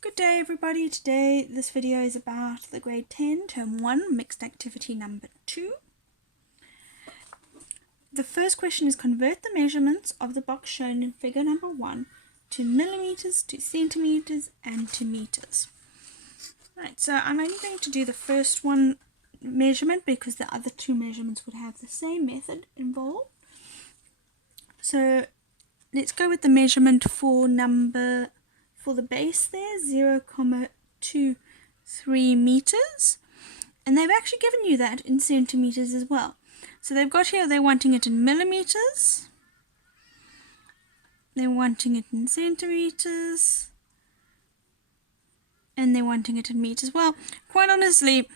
Good day everybody. Today this video is about the grade 10 term 1 mixed activity number 2. The first question is convert the measurements of the box shown in figure number 1 to millimeters, to centimeters and to meters. Right, so I'm only going to do the first one measurement because the other two measurements would have the same method involved. So let's go with the measurement for the base there, 0.23 meters, and they've actually given you that in centimeters as well. So they've got here, they're wanting it in millimeters, they're wanting it in centimeters, and they're wanting it in meters. Well, quite honestly,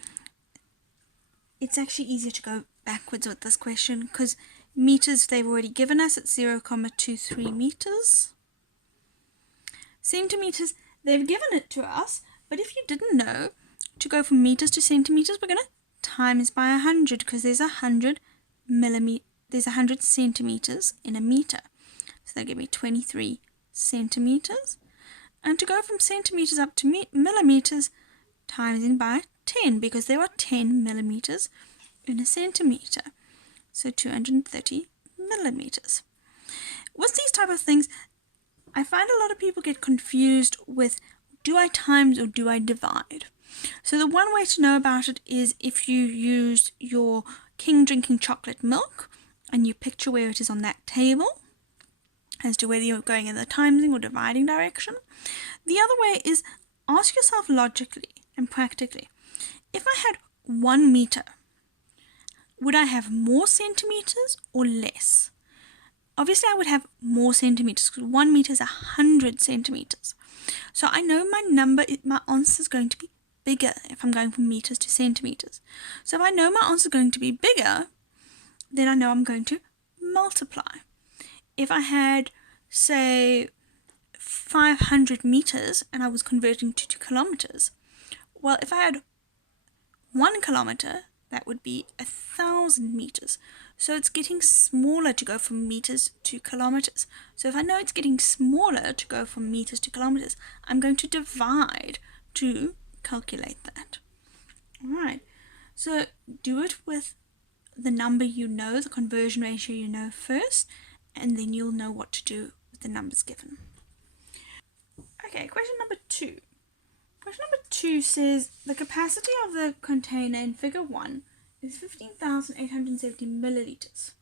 it's actually easier to go backwards with this question because meters they've already given us at 0.23 meters. Centimeters, they've given it to us, but if you didn't know, to go from meters to centimeters, we're going to times by 100 because there's 100 centimeters in a meter. So that'll give me 23 centimeters. And to go from centimeters up to millimeters, times in by 10 because there are 10 millimeters in a centimeter. So 230 millimeters. With these type of things, I find a lot of people get confused with do I times or do I divide? So the one way to know about it is if you use your King drinking chocolate milk and you picture where it is on that table as to whether you're going in the timesing or dividing direction. The other way is ask yourself logically and practically, if I had 1 meter, would I have more centimeters or less? Obviously, I would have more centimeters because 1 meter is 100 centimeters. So I know my answer is going to be bigger if I'm going from meters to centimeters. So if I know my answer is going to be bigger, then I know I'm going to multiply. If I had, say, 500 meters and I was converting to 2 kilometers, well, if I had 1 kilometer, that would be 1,000 meters. So it's getting smaller to go from meters to kilometers. So if I know it's getting smaller to go from meters to kilometers, I'm going to divide to calculate that. Alright, so do it with the number you know, the conversion ratio you know first, and then you'll know what to do with the numbers given. Okay, question number 2. Question number 2 says the capacity of the container in figure 1 is 15,870 milliliters.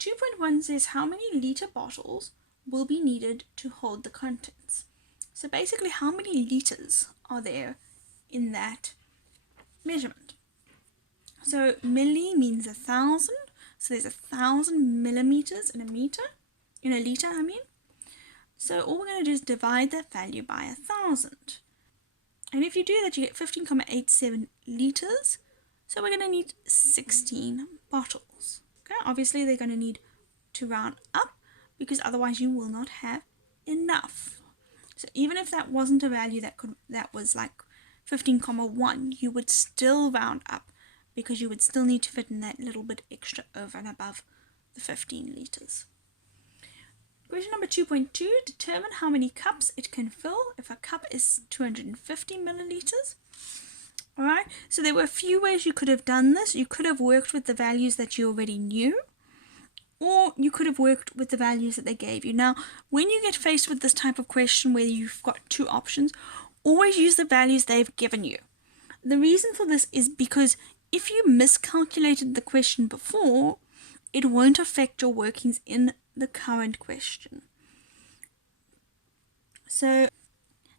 2.1 says how many liter bottles will be needed to hold the contents. So basically, how many liters are there in that measurement? So milli means 1,000, so there's 1,000 millimeters in a liter, I mean. So all we're going to do is divide that value by 1,000. And if you do that, you get 15.87 liters. So we're going to need 16 bottles. Okay, obviously they're going to need to round up because otherwise you will not have enough. So even if that wasn't a value that was like 15.1, you would still round up because you would still need to fit in that little bit extra over and above the 15 liters. Question number 2.2, determine how many cups it can fill if a cup is 250 milliliters. Alright, so there were a few ways you could have done this. You could have worked with the values that you already knew, or you could have worked with the values that they gave you. Now, when you get faced with this type of question where you've got two options, always use the values they've given you. The reason for this is because if you miscalculated the question before, it won't affect your workings in the current question. So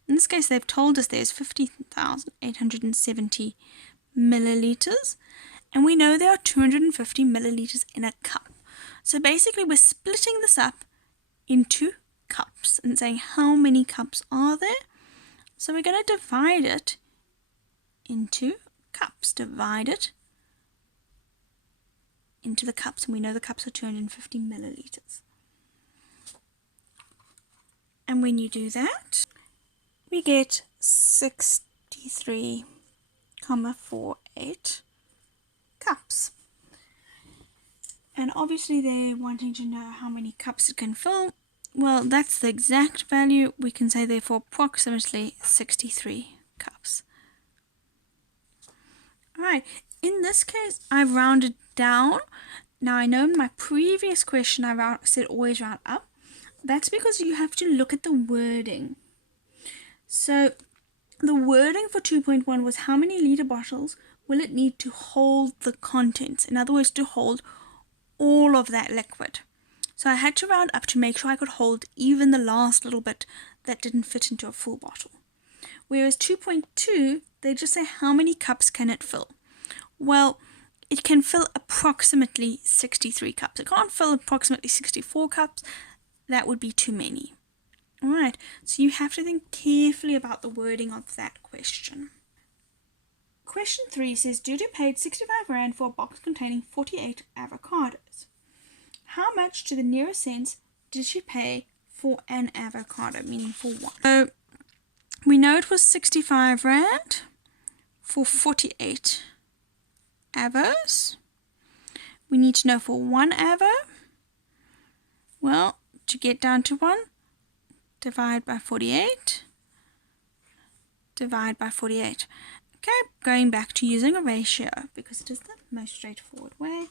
in this case, they've told us there's 50,870 milliliters, and we know there are 250 milliliters in a cup. So basically, we're splitting this up into cups and saying how many cups are there. So we're going to divide it into cups. Divide it into the cups, and we know the cups are 250 milliliters. And when you do that, we get 63.48 cups. And obviously they're wanting to know how many cups it can fill. well, that's the exact value. We can say therefore approximately 63 cups. Alright, in this case, I've rounded down. Now, I know in my previous question I said always round up. That's because you have to look at the wording. So, the wording for 2.1 was how many litre bottles will it need to hold the contents? In other words, to hold all of that liquid. So I had to round up to make sure I could hold even the last little bit that didn't fit into a full bottle. Whereas 2.2, they just say how many cups can it fill? Well, it can fill approximately 63 cups. It can't fill approximately 64 cups. That would be too many. Alright, so you have to think carefully about the wording of that question. Question 3 says, Dudu paid 65 Rand for a box containing 48 avocados. How much to the nearest cents did she pay for an avocado, meaning for one? So, we know it was 65 Rand for 48 avos. We need to know for one avo. Well, to get down to 1, divide by 48. Divide by 48. Okay, going back to using a ratio because it is the most straightforward way.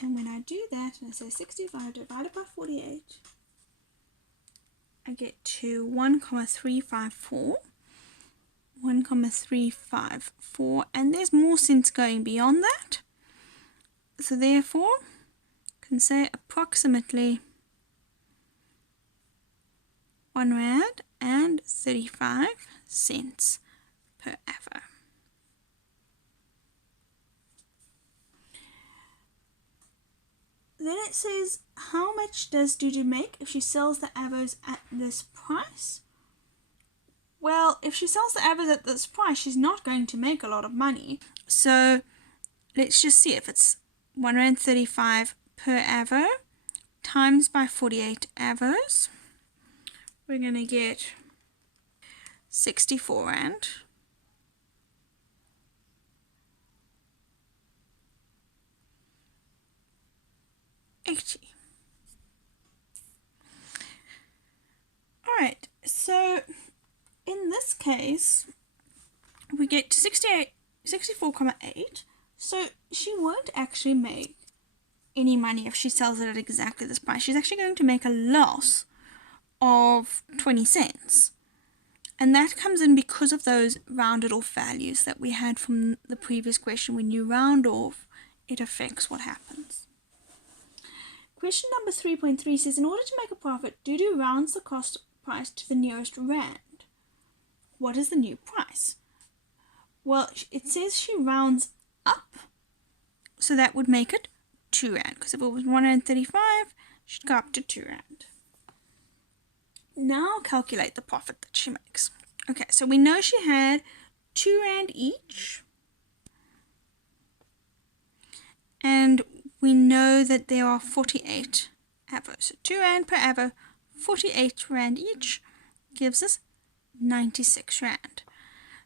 And when I do that and I say 65 divided by 48, I get to 1,354. 1,354, and there's more cents going beyond that. So therefore, I can say approximately 1 Rand and 35 cents per avo. Then it says, how much does Dudu make if she sells the avos at this price? Well, if she sells the avos at this price, she's not going to make a lot of money. So let's just see if it's 1 Rand 35 per avo times by 48 avos. We're going to get 64 Rand. Alright, so in this case, we get to 64,8. So she won't actually make any money if she sells it at exactly this price. She's actually going to make a loss of 20 cents. And that comes in because of those rounded off values that we had from the previous question. When you round off, it affects what happens. Question number 3.3 says, in order to make a profit, Dudu rounds the cost price to the nearest Rand. What is the new price? Well, it says she rounds up, so that would make it 2 Rand, because if it was 1 Rand 35, she'd go up to 2 Rand. Now calculate the profit that she makes. Okay, so we know she had 2 Rand each, and we know that there are 48 avos. So 2 Rand per avo, 48 Rand each, gives us 96 Rand.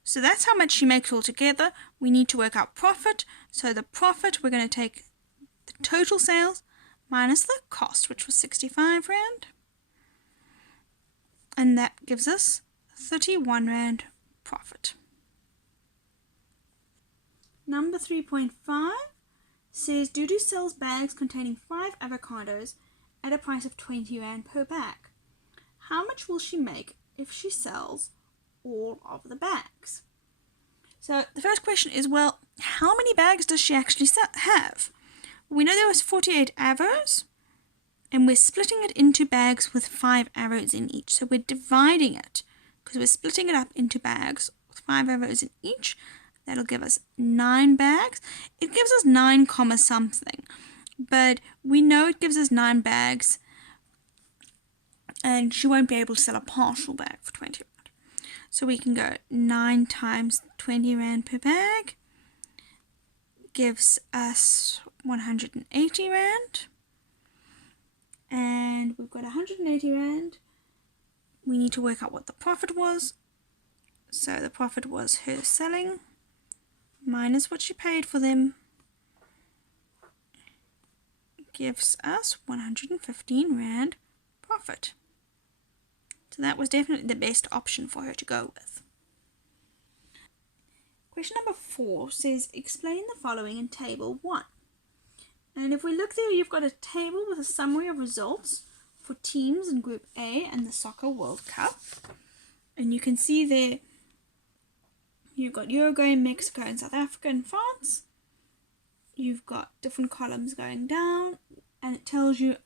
So that's how much she makes altogether. We need to work out profit. So the profit, we're going to take the total sales minus the cost, which was 65 Rand. And that gives us 31 Rand profit. Number 3.5 says Dudu sells bags containing 5 avocados at a price of 20 Rand per bag. How much will she make if she sells all of the bags? So the first question is, well, how many bags does she actually have? We know there was 48 avos, and we're splitting it into bags with 5 avos in each. So we're dividing it, because we're splitting it up into bags with 5 avos in each. That'll give us 9 bags. It gives us 9 comma something, but we know it gives us 9 bags, and she won't be able to sell a partial bag for 20 Rand. So we can go 9 times 20 Rand per bag gives us 180 Rand. And we've got 180 Rand. We need to work out what the profit was. So the profit was her selling minus what she paid for them gives us 115 Rand profit. So that was definitely the best option for her to go with. Question number 4 says, explain the following in table 1. And if we look there, you've got a table with a summary of results for teams in Group A and the Soccer World Cup. And you can see there, you've got Uruguay, Mexico, and South Africa and France. You've got different columns going down, and it tells you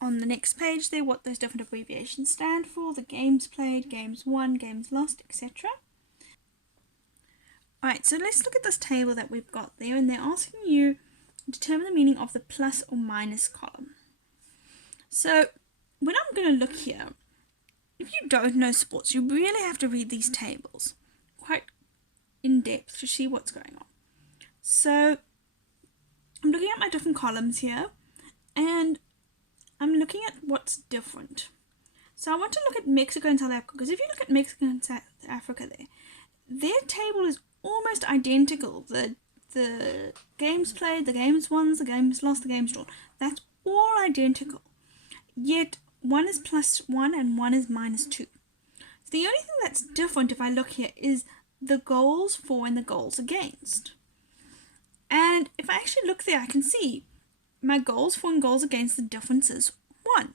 on the next page there what those different abbreviations stand for, the games played, games won, games lost, etc. Alright, so let's look at this table that we've got there, and they're asking you to determine the meaning of the plus or minus column. So when I'm going to look here, if you don't know sports, you really have to read these tables quite in depth to see what's going on. So I'm looking at my different columns here, and I'm looking at what's different. So I want to look at Mexico and South Africa, because if you look at Mexico and South Africa there, their table is almost identical. The games played, the games won, the games lost, the games drawn. That's all identical. Yet one is +1 and one is -2. So the only thing that's different if I look here is the goals for and the goals against. And if I actually look there, I can see my goals for and goals against, the difference is 1.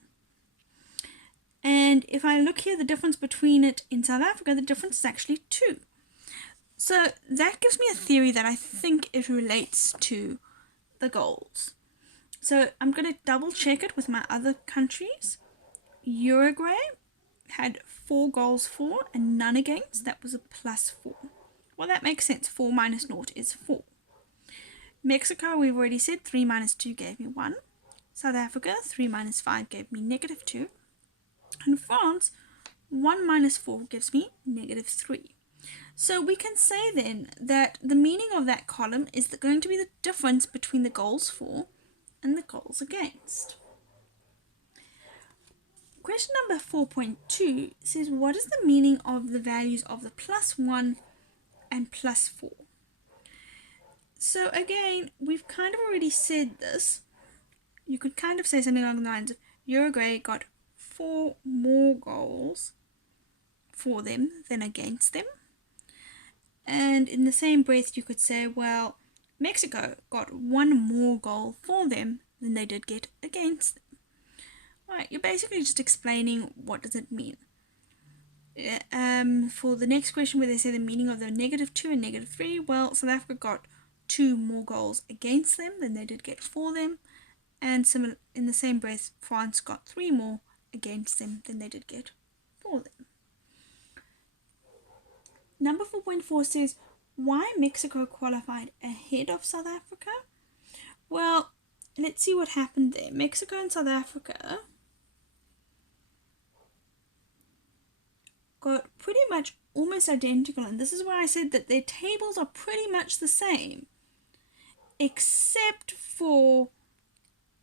And if I look here, the difference between it in South Africa, the difference is actually 2. So that gives me a theory that I think it relates to the goals. So I'm going to double check it with my other countries. Uruguay had 4 goals for and none against. That was a +4. Well, that makes sense. 4 minus 0 is 4. Mexico, we've already said 3 minus 2 gave me 1. South Africa, 3 minus 5 gave me -2. And France, 1 minus 4 gives me -3. So we can say then that the meaning of that column is going to be the difference between the goals for and the goals against. Question number 4.2 says, what is the meaning of the values of the +1 and +4? So again, we've kind of already said this. You could kind of say something along the lines of Uruguay got 4 more goals for them than against them. And in the same breath, you could say, well, Mexico got 1 more goal for them than they did get against them. Alright, you're basically just explaining what does it mean. For the next question where they say the meaning of the -2 and -3, well, South Africa got 2 more goals against them than they did get for them. And in the same breath, France got 3 more against them than they did get for them. Number 4.4 says, why Mexico qualified ahead of South Africa? Well, let's see what happened there. Mexico and South Africa got pretty much almost identical, and this is where I said that their tables are pretty much the same, except for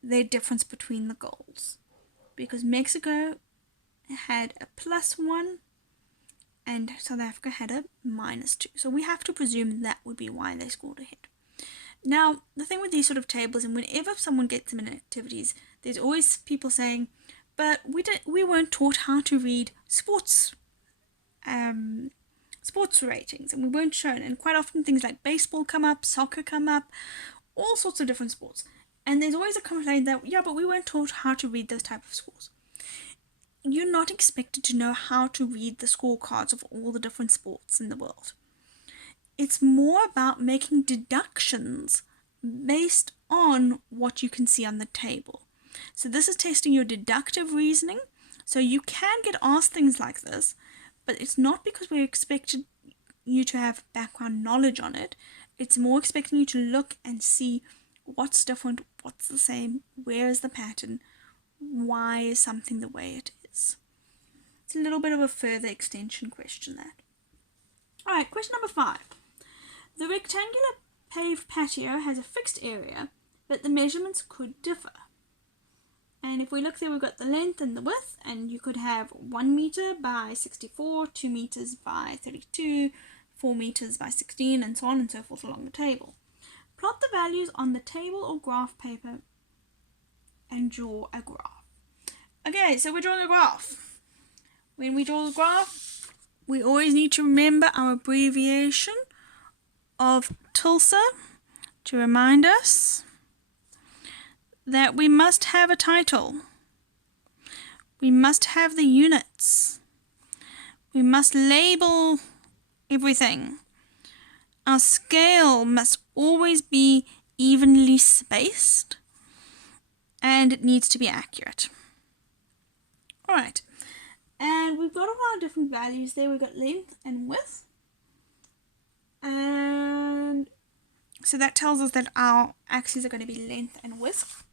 their difference between the goals, because Mexico had a +1 and South Africa had a -2. So we have to presume that would be why they scored ahead. Now, the thing with these sort of tables, and whenever someone gets them in activities, there's always people saying, but we weren't taught how to read sports ratings, and we weren't shown. And quite often things like baseball come up, soccer come up, all sorts of different sports. And there's always a complaint that, yeah, but we weren't taught how to read those type of scores. You're not expected to know how to read the scorecards of all the different sports in the world. It's more about making deductions based on what you can see on the table. So this is testing your deductive reasoning. So you can get asked things like this, but it's not because we're expecting you to have background knowledge on it. It's more expecting you to look and see what's different, what's the same, where is the pattern, why is something the way it is. It's a little bit of a further extension question, that. Alright, question number 5. The rectangular paved patio has a fixed area, but the measurements could differ. And if we look there, we've got the length and the width, and you could have 1 meter by 64, 2 meters by 32, 4 meters by 16, and so on and so forth along the table. Plot the values on the table or graph paper and draw a graph. Okay, so we're drawing a graph. When we draw the graph, we always need to remember our abbreviation of TILSA to remind us that we must have a title. We must have the units. We must label everything. Our scale must always be evenly spaced, and it needs to be accurate. Alright, and we've got all our different values there. We've got length and width, and so that tells us that our axes are going to be length and width.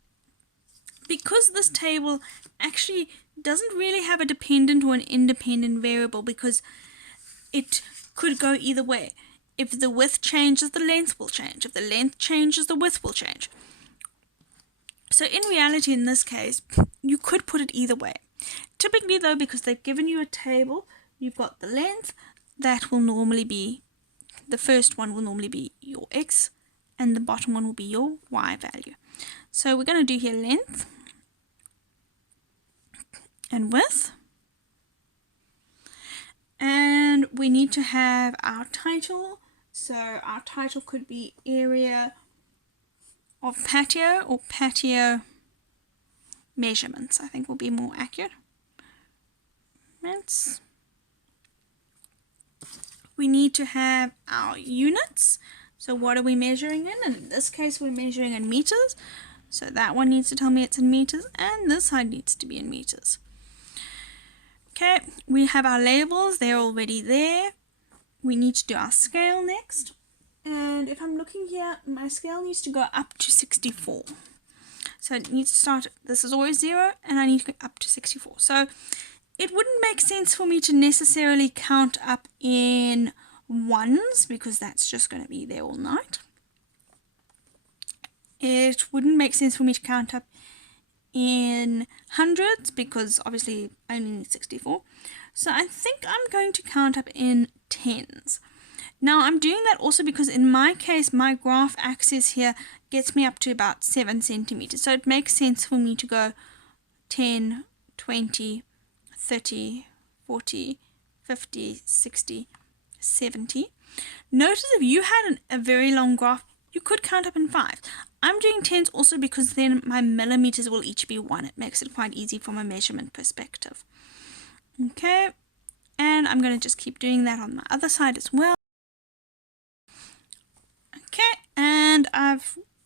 Because this table actually doesn't really have a dependent or an independent variable, because it could go either way. If the width changes, the length will change. If the length changes, the width will change. So in reality, in this case, you could put it either way. Typically though, because they've given you a table, you've got the length, that will normally be, the first one will normally be your x, and the bottom one will be your y value. So we're going to do here length and width. And we need to have our title. So our title could be area of patio or patio measurements, I think will be more accurate. We need to have our units. So what are we measuring in? And in this case we're measuring in meters. So that one needs to tell me it's in meters, and this side needs to be in meters. Okay, we have our labels, they're already there. We need to do our scale next. And if I'm looking here, my scale needs to go up to 64. So it needs to start, this is always 0, and I need to go up to 64. So it wouldn't make sense for me to necessarily count up in ones, because that's just going to be there all night. It wouldn't make sense for me to count up in hundreds, because obviously I only need 64. So I think I'm going to count up in tens. Now I'm doing that also because in my case my graph axis here gets me up to about 7 centimeters. So it makes sense for me to go 10, 20, 30, 40, 50, 60, 70. Notice if you had a very long graph, you could count up in 5. I'm doing tens also because then my millimeters will each be 1. It makes it quite easy from a measurement perspective. Okay, and I'm going to just keep doing that on my other side as well. Okay, and I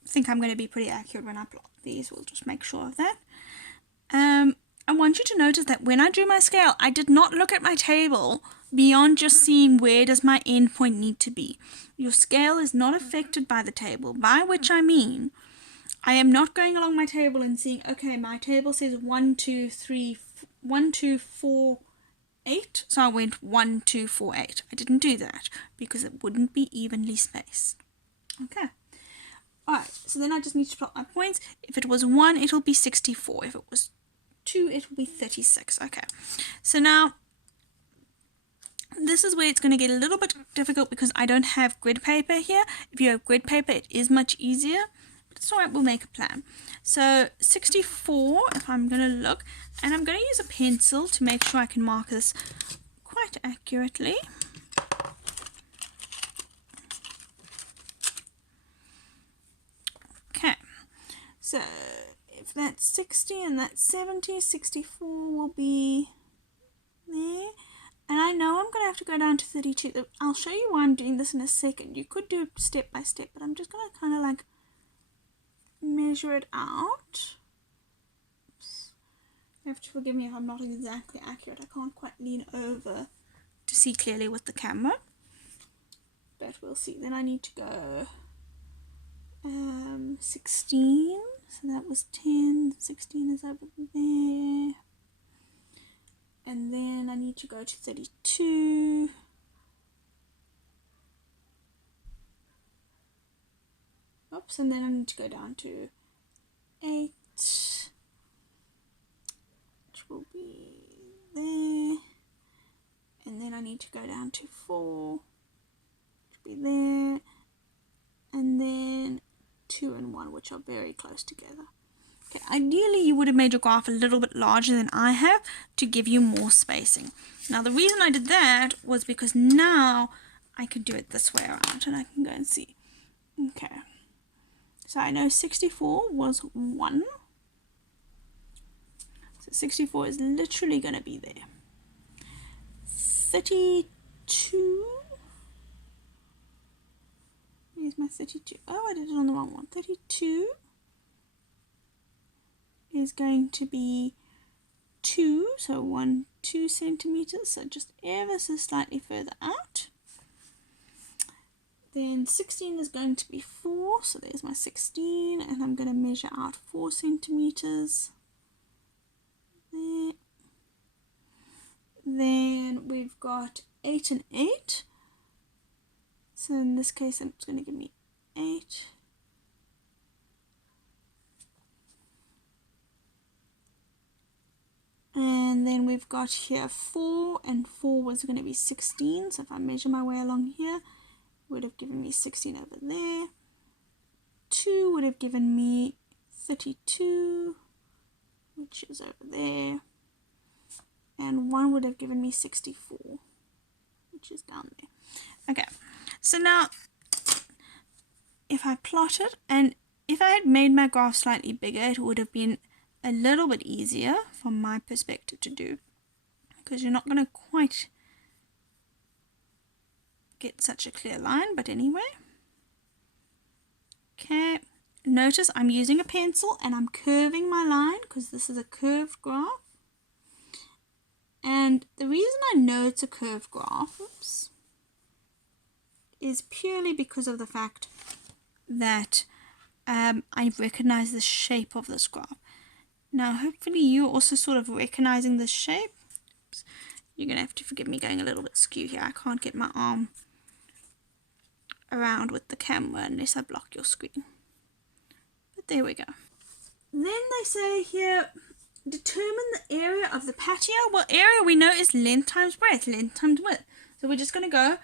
think I'm going to be pretty accurate when I plot these. We'll just make sure of that. I want you to notice that when I drew my scale, I did not look at my table beyond just seeing where does my endpoint need to be. Your scale is not affected by the table, by which I mean I am not going along my table and seeing, okay, my table says 1, 2, 3, 1, 2, 4, 8, so I went 1, 2, 4, 8. I didn't do that because it wouldn't be evenly spaced. Okay. Alright, so then I just need to plot my points. If it was 1, it'll be 64. If it was 2, it'll be 36. Okay, so now this is where it's going to get a little bit difficult because I don't have grid paper here. If you have grid paper, it is much easier. But it's alright, we'll make a plan. So 64, if I'm going to look, and I'm going to use a pencil to make sure I can mark this quite accurately. Okay, so if that's 60 and that's 70, 64 will be there. And I know I'm going to have to go down to 32. I'll show you why I'm doing this in a second. You could do it step by step, but I'm just going to kind of like measure it out. Oops. You have to forgive me if I'm not exactly accurate. I can't quite lean over to see clearly with the camera. But we'll see. Then I need to go 16. So that was 10. 16 is over there. And then I need to go to 32. Oops, and then I need to go down to 8, which will be there. And then I need to go down to 4, which will be there. And then 2 and 1, which are very close together. Okay, ideally you would have made your graph a little bit larger than I have to give you more spacing. Now the reason I did that was because now I could do it this way around and I can go and see. Okay, so I know 64 was 1. So 64 is literally going to be there. 32. Here's my 32. Oh, I did it on the wrong one. 32 is going to be 2, so 2 centimeters, so just ever so slightly further out. Then 16 is going to be 4, so there's my 16, and I'm going to measure out 4 centimeters there. Then we've got 8 and 8, so in this case it's going to give me 8. And then we've got here 4, and 4 was going to be 16, so if I measure my way along here, it would have given me 16 over there. 2 would have given me 32, which is over there. And 1 would have given me 64, which is down there. Okay, so now if I plot it, and if I had made my graph slightly bigger, it would have been a little bit easier from my perspective to do, because you're not going to quite get such a clear line, but anyway. Okay, notice I'm using a pencil and I'm curving my line because this is a curved graph. And the reason I know it's a curved graph, is purely because of the fact that I recognize the shape of this graph. Now, hopefully you're also sort of recognizing this shape. Oops. You're going to have to forgive me going a little bit skew here. I can't get my arm around with the camera unless I block your screen. But there we go. Then they say here, determine the area of the patio. Well, area we know is length times breadth, length times width. So we're just going to go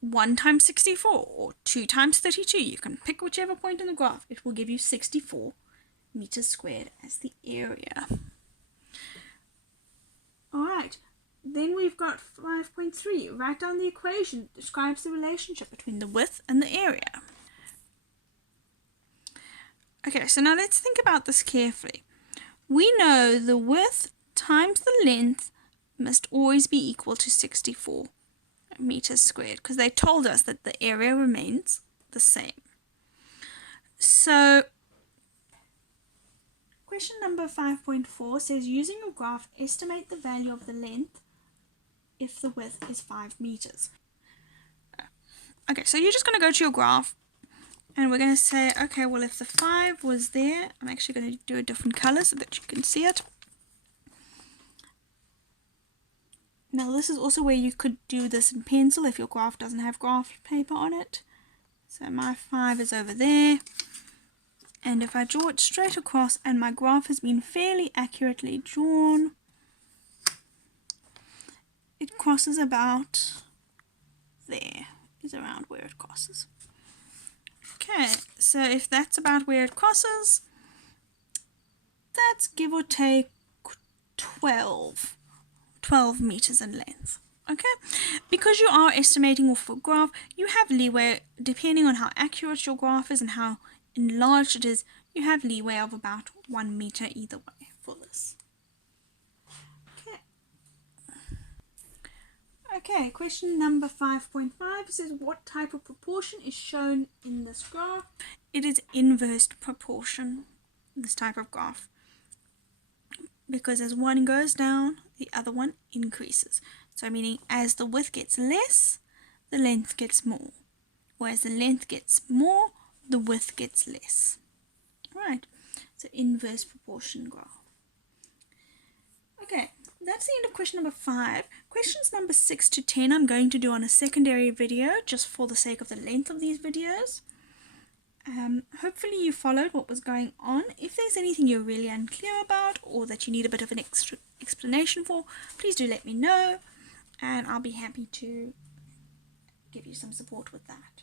1 times 64 or 2 times 32. You can pick whichever point in the graph. It will give you 64 meters squared as the area. Alright, then we've got 5.3. Write down the equation that describes the relationship between the width and the area. Okay, so now let's think about this carefully. We know the width times the length must always be equal to 64 meters squared, because they told us that the area remains the same. So question number 5.4 says, using a graph, estimate the value of the length if the width is 5 meters. Okay, so you're just going to go to your graph and we're going to say, okay, well, if the 5 was there, I'm actually going to do a different color so that you can see it. Now, this is also where you could do this in pencil if your graph doesn't have graph paper on it. So my 5 is over there. And if I draw it straight across, and my graph has been fairly accurately drawn, it crosses about there, is around where it crosses. Okay, so if that's about where it crosses, that's give or take 12 meters in length. Okay, because you are estimating off a graph, you have leeway, depending on how accurate your graph is and how enlarged it is, you have leeway of about 1 meter either way for this. Okay, question number 5.5 says, what type of proportion is shown in this graph? It is inverse proportion, this type of graph, because as one goes down, the other one increases. So meaning as the width gets less, the length gets more. Or as the length gets more, the width gets less. Right, so inverse proportion graph. Okay, that's the end of question number 5. Questions number 6 to 10 I'm going to do on a secondary video, just for the sake of the length of these videos. Hopefully you followed what was going on. If there's anything you're really unclear about, or that you need a bit of an extra explanation for, please do let me know, and I'll be happy to give you some support with that.